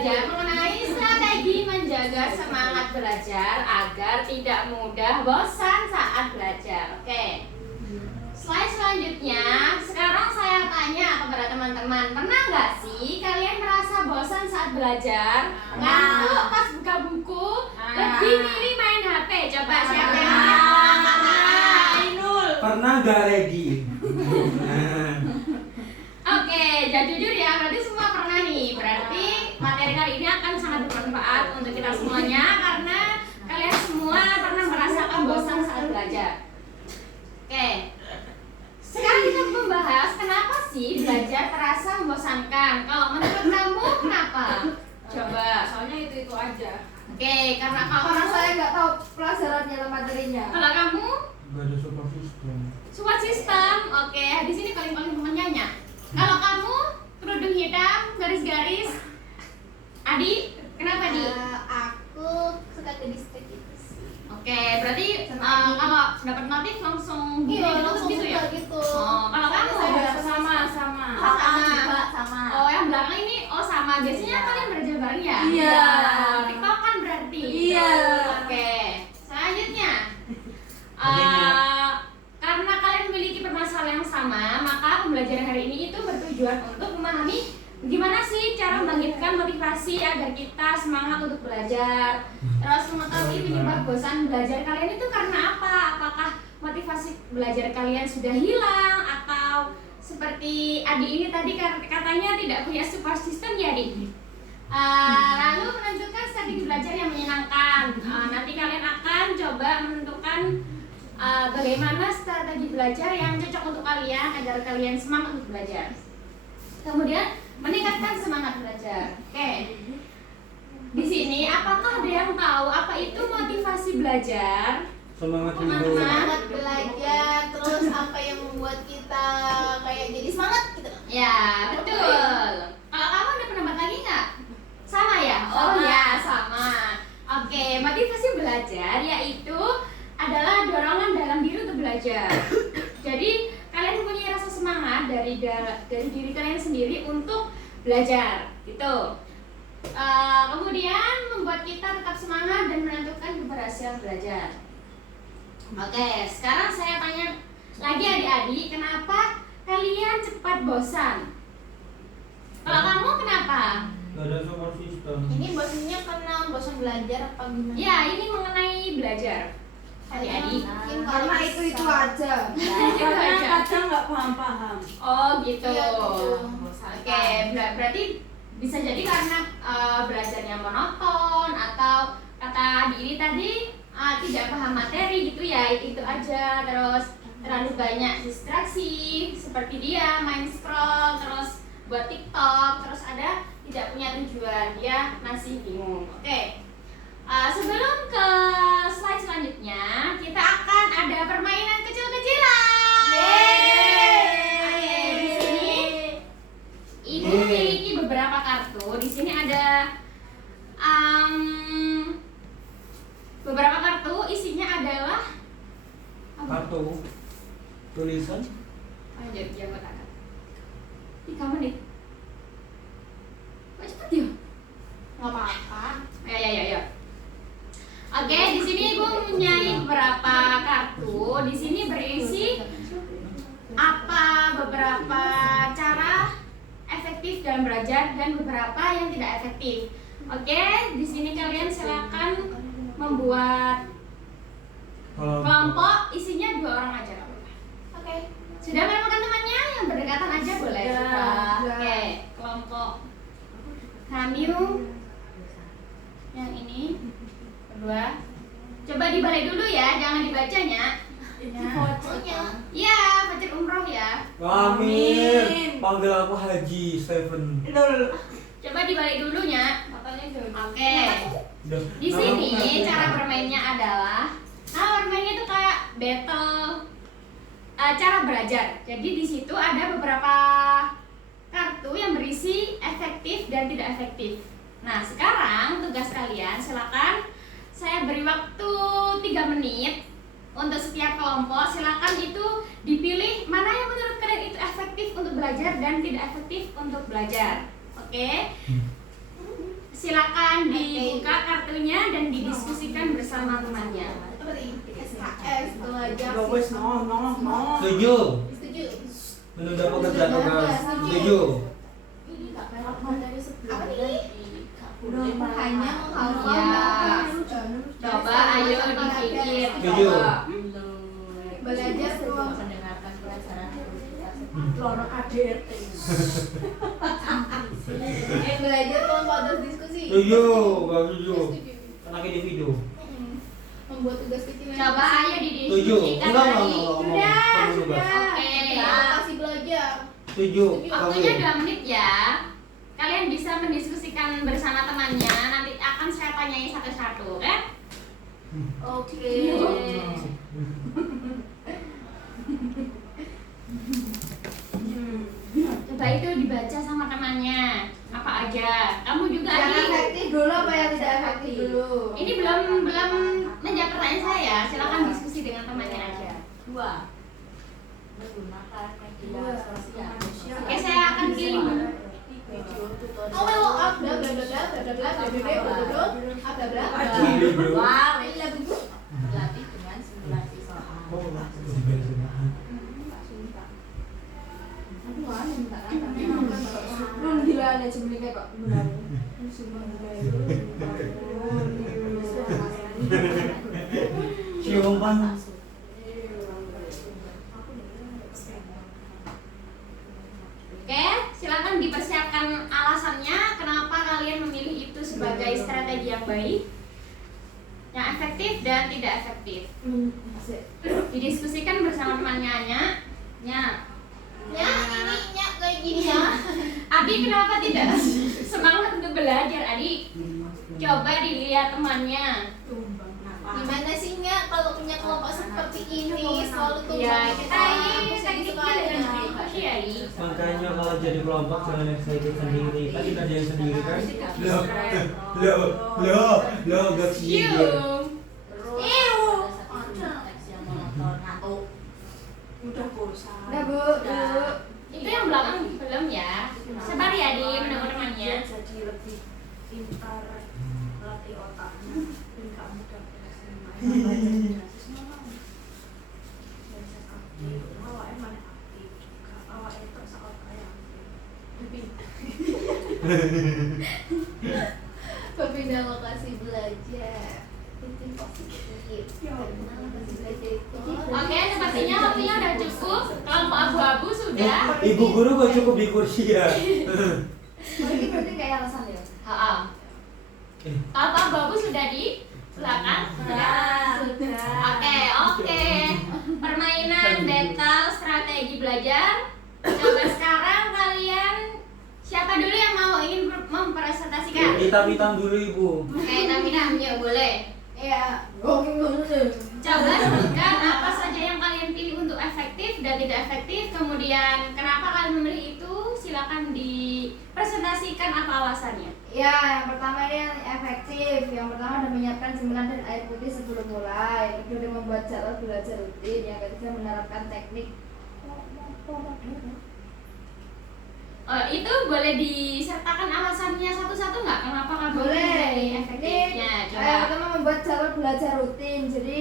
belajar mengenai strategi menjaga semangat belajar agar tidak mudah bosan saat belajar. Oke. Slide selanjutnya, sekarang saya tanya kepada teman-teman, pernah nggak sih kalian merasa bosan saat belajar? Ngantuk pas buka buku, lebih milih main HP. Coba siapa yang Ainul. Pernah gak ready? Oke, jadi jujur ya, berarti semua pernah nih. Berarti materi kali ini akan sangat bermanfaat untuk kita semuanya karena kalian semua pernah merasakan bosan saat belajar. Oke. Sekarang kita membahas kenapa sih belajar terasa membosankan. Kalau menurut kamu kenapa? Coba. Soalnya itu aja. Oke, karena kalau saya nggak tahu pelajarannya atau materinya. kalau kamu Gak ada support system. support system. Oke, di sini paling temannya. Kalau kamu kerudung hitam, garis-garis. Adi, kenapa Di? Aku suka ke distrik itu sih. Oke, berarti kalau dapat notif langsung gitu ya? gitu. Oh, kalau kamu sama. sama. Oh, yang belakang ini sama. Biasanya kalian belajar bareng ya? Iya. TikTokan berarti. Iya. Oke. Selanjutnya. Karena kalian memiliki permasalahan yang sama, maka pembelajaran hari ini itu bertujuan untuk memahami gimana sih cara membangkitkan motivasi agar kita semangat untuk belajar. Terus mengetahui penyebab bosan belajar kalian itu karena apa? Apakah motivasi belajar kalian sudah hilang atau seperti Adi ini tadi katanya tidak punya support system ya Adi? Lalu menentukan strategi belajar yang menyenangkan. Nanti kalian akan coba menentukan bagaimana strategi belajar yang cocok untuk kalian agar kalian semangat untuk belajar. Kemudian meningkatkan semangat belajar. Oke. Di sini apakah ada yang tahu apa itu motivasi belajar? Semangat Teman-teman. hidup. Semangat belajar, terus apa yang membuat kita kayak jadi semangat gitu. Ya, betul. Kalau kamu ada pendapat lagi nggak? Sama ya? Oh Sama. ya, sama. Oke, motivasi belajar yaitu adalah dorongan dalam diri untuk belajar. Jadi kalian mempunyai rasa semangat dari diri kalian sendiri untuk belajar, gitu. Kemudian membuat kita tetap semangat dan menentukan keberhasilan belajar. Oke, sekarang saya tanya lagi adik-adik, kenapa kalian cepat bosan? Kalau kamu kenapa? Gak ada support system. Ini bosannya karena bosan belajar apa gimana? Ya, ini mengenai belajar. Adik-adik. Mungkin Karena itu aja. Itu Karena aja. kadang nggak paham-paham. Oh gitu. Iya, gitu. Oke, berarti bisa jadi karena belajarnya monoton atau kata diri tadi tidak paham materi gitu ya, itu aja. Terus terlalu banyak distraksi seperti dia main scroll terus buat TikTok, terus ada tidak punya tujuan, dia masih bingung. Oke. Sebelum ke slide selanjutnya, kita akan ada permainan kecil-kecilan. Oke, di sini Ibu memiliki beberapa kartu. Di sini ada beberapa kartu. Isinya adalah Kartu tulisan. Lanjut, ya buat angkat. 3 menit. Kok cepet ya? Nggak apa-apa. Ya. Oke, di sini Ibu mempunyai beberapa kartu. Di sini berisi beberapa cara efektif dalam belajar dan beberapa yang tidak efektif. Oke, di sini kalian silakan membuat kelompok isinya 2 orang aja. Oke. Sudah menemukan temannya yang berdekatan aja boleh. Sudah. Coba. Oke, kelompok Kamil yang ini kedua. Coba dibalik dulu ya, jangan dibacanya. Fotonya. Iya, Fajar umroh ya. Amin. Panggil aku Haji Stephen. Coba dibalik dulunya. Fotonya jauh. Oke. Di sini cara bermainnya adalah bermainnya itu kayak battle cara belajar. Jadi di situ ada beberapa kartu yang berisi efektif dan tidak efektif. Nah, sekarang tugas kalian silakan saya beri waktu 3 menit untuk setiap kelompok. Silakan itu dipilih mana yang menurut kalian itu efektif untuk belajar dan tidak efektif untuk belajar. Oke? waktunya dan didiskusikan bersama temannya. Seperti SKS belajar. Wes no. Setuju. Setuju. Menunda pekerjaan tugas. Setuju. Ini nggak relevan dari sebelumnya. Apa nih? Hanya Ya. menghafal. Coba ayo dipikir. Setuju. Belajar ruang mendengarkan pelajaran Lono KDRT. belajar kelompok diskusi. Setuju. Gak setuju. Setuju. Anak individu. Membuat tugas kecil. Coba ayo Setuju. didiskusikan Enggak lagi. sudah. Oke. Kasih belajar. Setuju. Waktunya 2 menit ya. Kalian bisa mendiskusikan bersama temannya. Nanti akan saya tanyai satu-satu, oke? Oke. Coba itu dibaca sama temannya. Apa aja? Kamu juga Yang Adi. efektif dulu apa yang tidak efektif dulu? Ini belum menjawab pertanyaan saya. Silakan diskusi dengan temannya aja. 2 menggunakan media sosial. Oke, saya akan pilih dulu. Video tutorial. Oh, well, up, bla bla bla bla bla bla bla bla bla bla bla bla bla bla. Wow, Ini lagu bu. berlatih dengan simulasi soal. Belum gila ada cemilnya kok benar. Cium pan. Oke, silakan dipersiapkan alasannya kenapa kalian memilih itu sebagai strategi yang baik, yang efektif dan tidak efektif. Didiskusikan bersama temannya Anya. Ya, ini nyak kayak gini ya. Adi kenapa tidak semangat untuk belajar, Adi? Coba dilihat temannya. Gimana sih nyak kalau punya kelompok seperti ini selalu tuh. Ya, kita ini Aku tekniknya suka dengan diskusi ya, Adi. Makanya kalau jadi kelompok jangan excited sendiri. Kan kita ada yang sendiri kan? Loh, gak sih. Cium. Teks yang monoton, ngantuk. Udah bosan. Udah bu. Itu yang belakang belum ya. Sabar ya, Adi, mendengar temannya. Jadi lebih pintar, latih otaknya, dan gak mudah Berpindah lokasi belajar. Itu positif. Karena lokasi belajar itu. Oke, sepertinya waktunya udah cukup. Kelompok abu-abu sudah. Ibu guru kok cukup di kursi ya? Ini berarti kayak alasan ya? Ha-ha. Kelompok abu-abu sudah di belakang? Sudah. Oke. Permainan battle strategi belajar. Coba sekarang kalian siapa dulu yang mau ingin mempresentasikan? Hitam-hitam dulu ibu. Oke, Tamina, ya boleh. Ya. Coba sebutkan apa saja yang kalian pilih untuk efektif dan tidak efektif. Kemudian kenapa kalian memilih itu? Silakan dipresentasikan apa alasannya. Ya, yang pertama ini yang efektif. Yang pertama adalah menyiapkan cemilan dan air putih sebelum mulai. Kedua, membuat jadwal belajar rutin. Yang ketiga, menerapkan teknik. Itu boleh disertakan alasannya satu-satu nggak? Kenapa kamu Boleh. pilih efektifnya? Yang Coba. pertama membuat jadwal belajar rutin. Jadi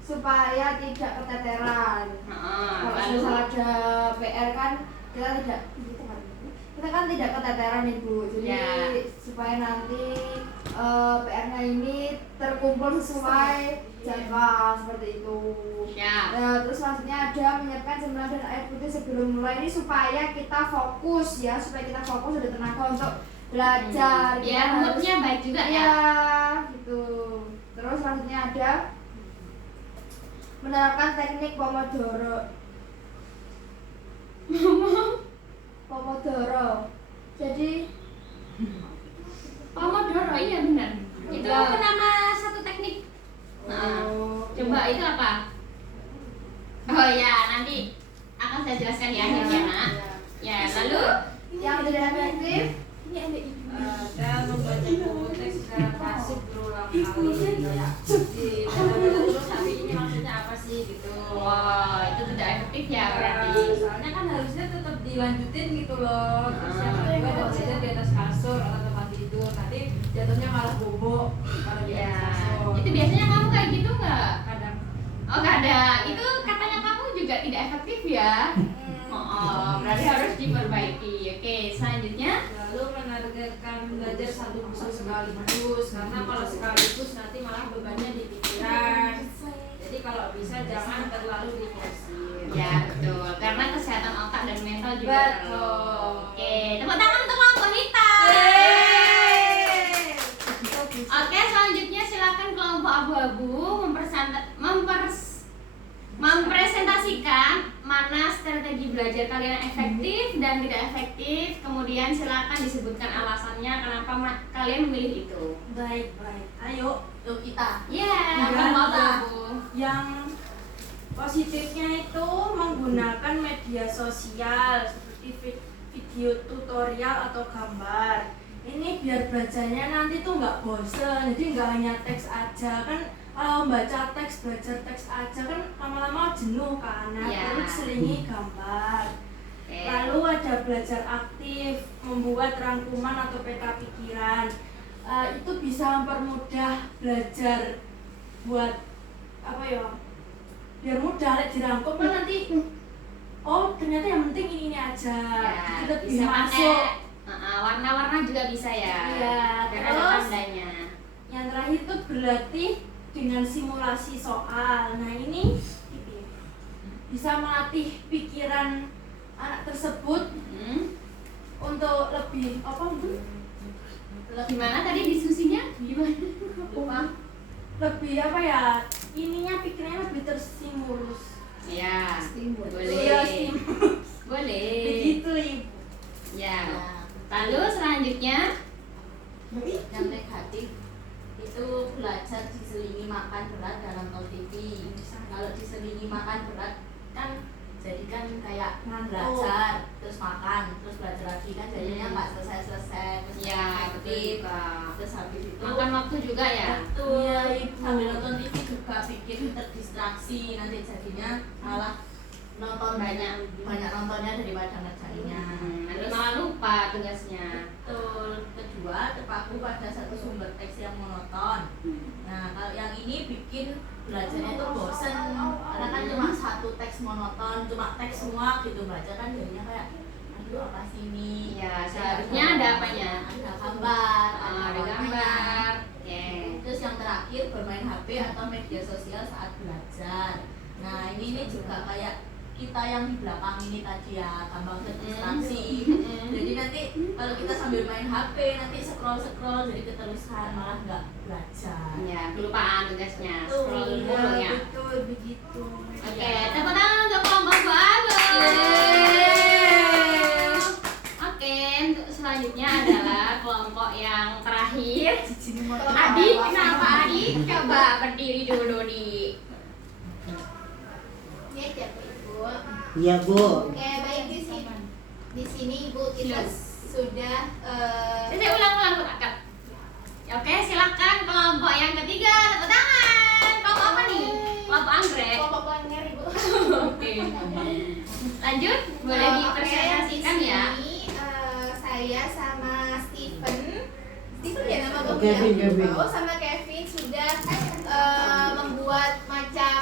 supaya tidak keteteran. Kalau Lalu misal ada PR kan kita kan tidak keteteran ibu. Jadi Ya. supaya nanti PR-nya ini terkumpul sesuai jadwal seperti itu. ya. Nah, terus selanjutnya ada menyiapkan cemilan dan air putih sebelum mulai ini supaya kita fokus ya, supaya kita fokus ada tenaga untuk belajar. Kita Biar harus- moodnya baik juga ya. Iya, gitu. Terus selanjutnya ada menerapkan teknik Pomodoro. Pomodoro. Jadi Pomodoro, iya benar. Itu Ya. apa nama satu teknik? Nah, coba itu apa? Oh ya, nanti akan saya jelaskan di akhir ya, Nak. Ya, lalu yang tidak efektif Ini ada ibu. Saya membaca buku teks secara pasif berulang kali ya. Terus tapi ini maksudnya apa sih gitu. wow, itu tidak efektif ya berarti. Soalnya kan harusnya tetap dilanjutin gitu loh. Terus yang kedua ada belajar di atas kasur atau tempat tidur. Nanti jatuhnya malah bobo kalau di Ya, sosmed. itu biasanya kamu kayak gitu nggak? Kadang Oh nggak ada, itu katanya kamu juga tidak efektif ya? Berarti harus diperbaiki. Oke, selanjutnya. lalu menargetkan belajar satu buku sekaligus, karena kalau sekaligus nanti malah bebannya di pikiran. Jadi kalau bisa jangan terlalu diforsir. Ya betul, karena kesehatan otak dan mental juga perlu. Betul. Oke, tepuk tangan untuk kelompok hitam. Oke, selanjutnya silakan kelompok abu-abu mempresentasikan mana strategi belajar kalian yang efektif dan tidak efektif. Kemudian silakan disebutkan alasannya kenapa kalian memilih itu. Baik. Ayo, yuk kita. Ya, Iya, kelompok iya. abu. Yang positifnya itu menggunakan media sosial seperti video tutorial atau gambar. Ini biar belajarnya nanti tuh nggak bosen, jadi nggak hanya teks aja kan. Kalau baca teks, belajar teks aja kan lama-lama jenuh kan. Nah, Ya. perlu diselingi gambar. Oke. Lalu ada belajar aktif, membuat rangkuman atau peta pikiran. Itu bisa mempermudah belajar buat apa ya? Biar mudah lek dirangkum kan nanti. Oh ternyata yang penting ini aja. Ya, Jadi lebih bisa masuk. pakai warna-warna juga bisa ya. Iya, Biar ada terus tandanya. yang terakhir itu berlatih dengan simulasi soal. Nah ini bisa melatih pikiran anak tersebut untuk lebih apa? Gimana tadi diskusinya? Gimana? Lupa. Lebih apa ya? Ininya pikirannya lebih terstimulus. Ya, boleh. Iya, stimulus. Boleh. Begitu ibu. Ya. Lalu selanjutnya Yang negatif itu belajar diselingi makan berat dan nonton TV. Kalau diselingi makan berat kan jadi kan kayak belajar terus makan terus belajar lagi kan jadinya nggak selesai terus ya efektif. betul Kak. Terus habis itu Makan waktu juga ya. betul Iya, Ibu. sambil nonton TV juga bikin terdistraksi, nanti jadinya malah nonton banyak nontonnya daripada ngerjainnya. Nanti malah lupa tugasnya. Betul. Kedua, terpaku pada satu sumber teks yang monoton. Nah, kalau yang ini bikin belajarnya itu bosen karena kan cuma satu teks monoton, cuma teks semua gitu belajar kan jadinya kayak aduh apa sih ini? Ya, seharusnya ada apanya? Ada gambar, Ada warnanya. gambar. Oke. Terus yang terakhir bermain HP atau media sosial saat belajar. Nah, ini juga kayak kita yang di belakang ini tadi ya gampang terdistraksi. Jadi nanti kalau kita sambil main HP nanti scroll jadi keterusan malah nggak belajar. Ya, kelupaan tugasnya. Betul. Scroll Iya, mulu ya. betul begitu. Oke, tepuk tangan untuk kelompok abu. Oke, untuk selanjutnya adalah kelompok yang terakhir. Adi, kenapa Adi? Coba berdiri dulu di. Ya, Ibu. Iya Bu. Oke, baik di sini. Di sini Ibu kita sudah Saya ulang-ulang Kak. Oke, silakan kelompok yang ketiga, tepuk tangan. Kelompok apa nih? Kelompok anggrek. kelompok pelanggar Ibu. Oke. Lanjut, boleh dipresentasikan Oke, ya. di sini, saya sama Steven ya nama kamu Kevin, ya? Kevin. Oh sama Kevin sudah membuat macam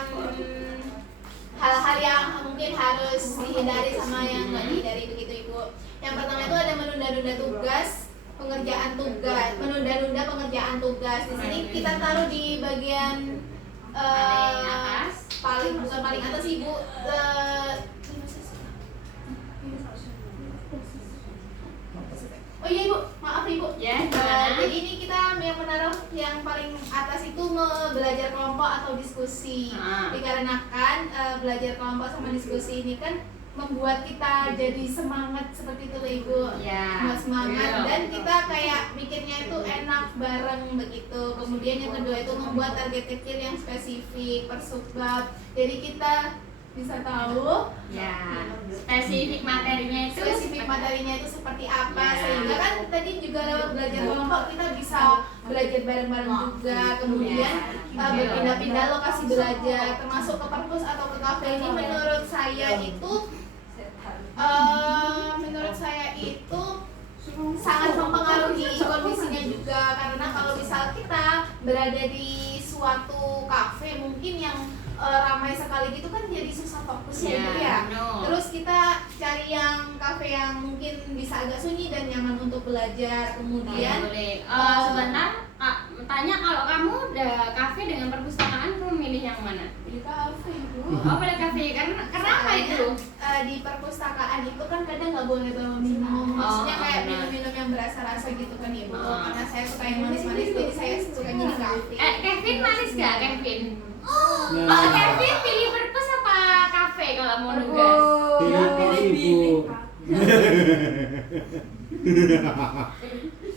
hal-hal yang mungkin harus dihindari sama yang nggak dihindari begitu Ibu. Yang pertama itu ada menunda-nunda tugas, menunda-nunda pengerjaan tugas. Di sini kita taruh di bagian Paling atas. bukan paling atas Ibu. Oh iya Ibu, maaf Ibu. Ya, gimana? Jadi ini kita yang menaruh yang paling atas itu belajar kelompok atau diskusi. Dikarenakan belajar kelompok sama diskusi ini kan membuat kita jadi semangat seperti itu Ibu. Ya. Membuat semangat Betul. dan kita kayak mikirnya itu enak bareng begitu. Kemudian yang kedua itu membuat target kecil yang spesifik per subbab. Jadi kita bisa tahu Ya, spesifik materinya itu seperti apa Ya. sehingga kan tadi juga lewat belajar kelompok kita bisa belajar bareng-bareng juga, kemudian Ya. berpindah-pindah lokasi belajar termasuk ke perpus atau ke kafe ini menurut saya itu sangat mempengaruhi kondisinya juga karena berada di suatu kafe mungkin yang ramai sekali gitu kan jadi susah fokus ya Ibu ya. no. Terus kita cari yang kafe yang mungkin bisa agak sunyi dan nyaman untuk belajar. Kemudian Boleh. Sebentar, Kak, tanya kalau kamu ada kafe dengan perpustakaan, kamu milih yang mana? di kafe Ibu. Oh, pada kafe. Karena apa itu? Di perpustakaan itu kan kadang nggak boleh bawa minum, maksudnya kayak benar. minum-minum yang berasa-rasa gitu kan Ibu. Oh. Karena saya suka yang manis-manis jadi saya sukanya di kafe. Kevin manis gak, Kevin? Nah, Kevin pilih perpus apa kafe kalau mau nugas? pilih Ibu.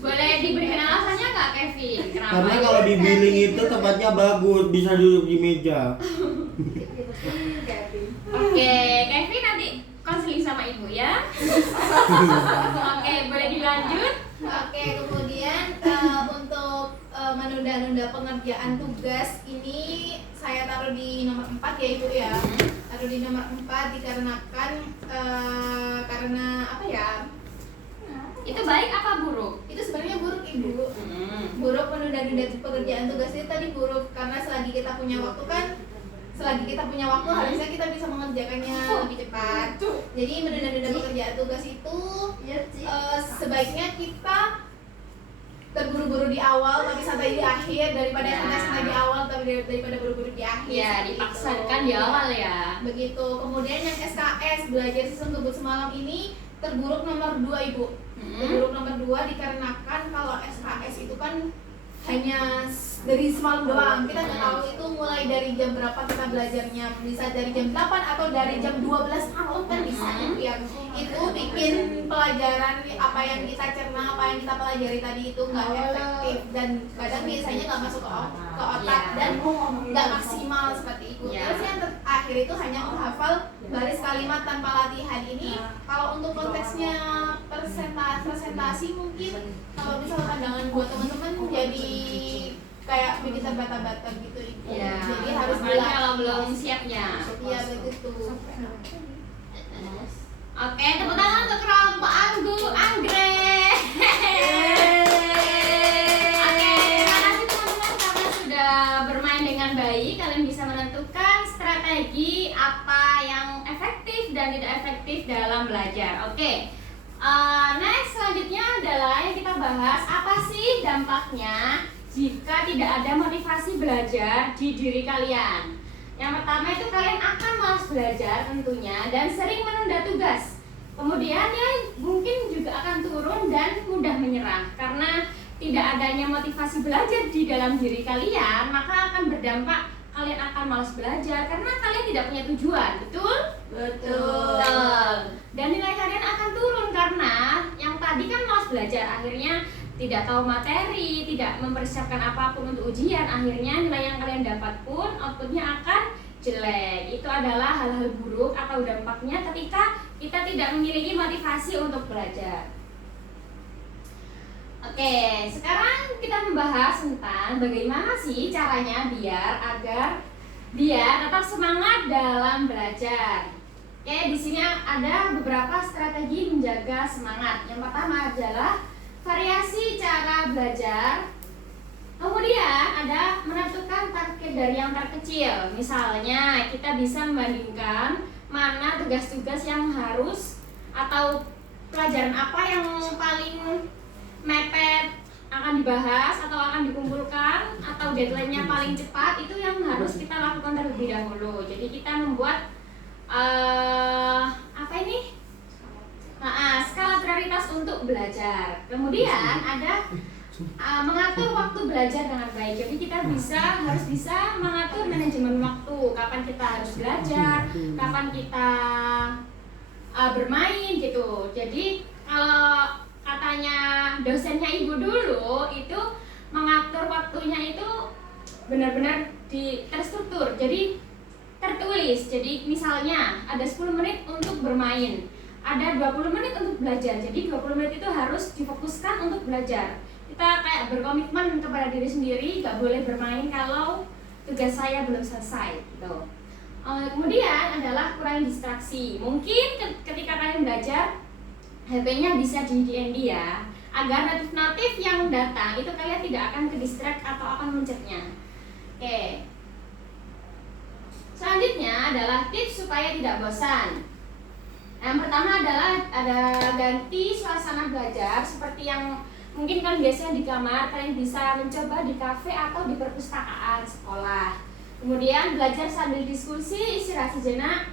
Boleh diberikan alasannya nggak, Kevin? Kenapa? Karena kalau di billing itu tempatnya bagus, bisa duduk di meja. Oke, Kevin nanti konseling sama ibu ya. Oke, boleh dilanjut. Oke, kemudian untuk menunda-nunda pengerjaan tugas ini saya taruh di nomor 4 ya Ibu ya. Taruh di nomor 4 dikarenakan karena apa ya? Itu baik apa buruk? Itu sebenarnya buruk Ibu. Buruk menunda-nunda pekerjaan tugas itu tadi buruk karena selagi kita punya waktu harusnya kita bisa mengerjakannya lebih cepat. Jadi menunda-nunda pekerjaan tugas itu sebaiknya kita terburu-buru di awal tapi santai di akhir daripada santai-santai di awal tapi daripada buru-buru di akhir. Ya, Seperti dipaksakan itu. di awal ya. Begitu. Kemudian yang SKS belajar sistem kebut semalam ini terburuk nomor 2 Ibu. Terburuk nomor 2 dikarenakan kalau SKS itu kan hanya dari semalam doang. Kita nggak tahu itu mulai dari jam berapa kita belajarnya. Bisa dari jam 8 atau dari jam 12 malam kan bisa ya. Itu bikin pelajaran apa yang kita cerna, apa yang kita pelajari tadi itu nggak efektif dan kadang biasanya nggak masuk ke otak dan nggak maksimal seperti itu. Terus yang terakhir itu hanya menghafal baris kalimat tanpa latihan. Ini kalau untuk konteksnya presentasi mungkin kalau misalnya pandangan buat teman-teman jadi kayak bikin terbata-bata gitu Ibu. Ya. Jadi harus apalagi dilatih. kalau belum siapnya. Iya begitu. Oke, tepuk tangan untuk kelompok Anggrek. Oke, terima kasih teman-teman karena sudah bermain dengan baik. Kalian bisa menentukan strategi apa yang efektif dan tidak efektif dalam belajar. Oke, next selanjutnya adalah yang kita bahas apa sih dampaknya jika tidak ada motivasi belajar di diri kalian. Yang pertama itu kalian akan malas belajar tentunya dan sering menunda tugas. Kemudian ya mungkin juga akan turun dan mudah menyerah karena tidak adanya motivasi belajar di dalam diri kalian, maka akan berdampak kalian akan malas belajar karena kalian tidak punya tujuan, betul? Betul. Dan nilai kalian akan turun karena yang tadi kan malas belajar, akhirnya tidak tahu materi, tidak mempersiapkan apapun untuk ujian, akhirnya nilai yang kalian dapat pun outputnya akan jelek. Itu adalah hal-hal buruk atau dampaknya ketika kita tidak memiliki motivasi untuk belajar. Oke, sekarang kita membahas tentang bagaimana sih caranya biar tetap semangat dalam belajar. Oke, di sini ada beberapa strategi menjaga semangat. Yang pertama adalah variasi cara belajar. Kemudian ada menentukan target dari yang terkecil. Misalnya kita bisa membandingkan mana tugas-tugas yang harus atau pelajaran apa yang paling mepet akan dibahas atau akan dikumpulkan atau deadline-nya paling cepat, itu yang harus kita lakukan terlebih dahulu. Jadi kita membuat skala prioritas untuk belajar. Kemudian ada mengatur waktu belajar dengan baik. Jadi kita harus bisa mengatur manajemen waktu. Kapan kita harus belajar, kapan kita bermain gitu. Jadi kalau katanya dosennya ibu dulu itu mengatur waktunya itu benar-benar terstruktur. Jadi tertulis. Jadi misalnya ada 10 menit untuk bermain, ada 20 menit untuk belajar. Jadi 20 menit itu harus difokuskan untuk belajar. Kita kayak berkomitmen kepada diri sendiri, gak boleh bermain kalau tugas saya belum selesai gitu. Kemudian adalah kurangi distraksi. Mungkin ketika kalian belajar HP-nya bisa di DND ya, agar notif-notif yang datang itu kalian tidak akan ke distract atau akan mencetnya. Oke. Selanjutnya adalah tips supaya tidak bosan. Yang pertama adalah ada ganti suasana belajar seperti yang mungkin kan biasanya di kamar, kalian bisa mencoba di kafe atau di perpustakaan sekolah. Kemudian belajar sambil diskusi, istirahat sejenak,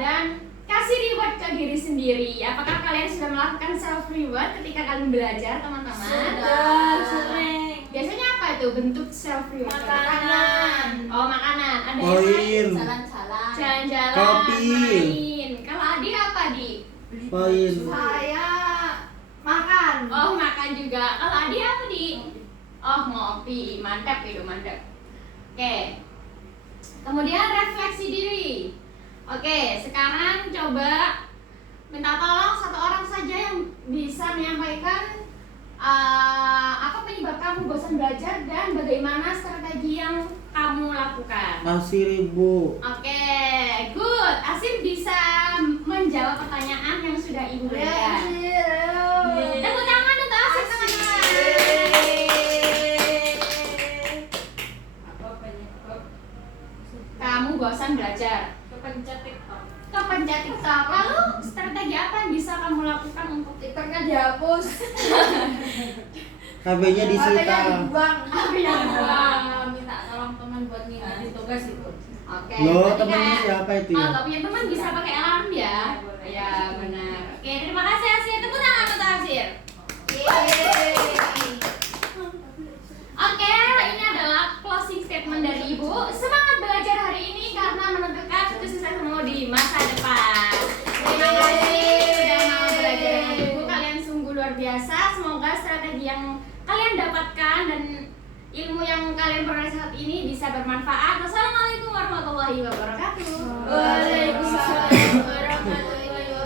dan kasih reward ke diri sendiri. Apakah kalian sudah melakukan self reward ketika kalian belajar, teman-teman? Sudah, sering. Biasanya apa itu bentuk self reward? Makanan. Oh, makanan. Ada yang Poin. lain? Jalan-jalan. Jalan-jalan, Kopi. main. Kalau Adi apa, Di? Poin. Saya makan. Oh, makan juga. Kalau Adi apa, Di? Oh, ngopi. Mantap itu, mantap. Oke. Kemudian refleksi diri. Oke, sekarang coba minta tolong satu orang saja yang bisa menyampaikan apa penyebab kamu bosan belajar dan bagaimana strategi yang kamu lakukan. Asir Ibu. Oke, good. Asir bisa menjawab pertanyaan yang sudah Ibu berikan. Tepuk tangan untuk Asir, teman-teman. Apa penyebab Kamu bosan belajar. kepencet TikTok? Kepencet TikTok. Lalu strategi apa yang bisa kamu lakukan untuk TikToknya dihapus. HP-nya disita. Dibuang. apa yang dibuang? Minta tolong teman buat ngingetin tugas itu. Oke. Loh, berarti temennya kayak- siapa itu Oh, ya? nggak punya teman bisa pakai alarm ya? Ya benar. Oke, terima kasih Asir. Tepuk tangan untuk Asir. Oke, ini adalah closing statement dari Ibu. Semangat belajar hari ini karena menentukan kesuksesanmu di masa depan. Terima kasih sudah mau belajar dengan Ibu. Kalian sungguh luar biasa. Semoga strategi yang kalian dapatkan dan ilmu yang kalian peroleh saat ini bisa bermanfaat. Wassalamualaikum warahmatullahi wabarakatuh. Waalaikumsalam.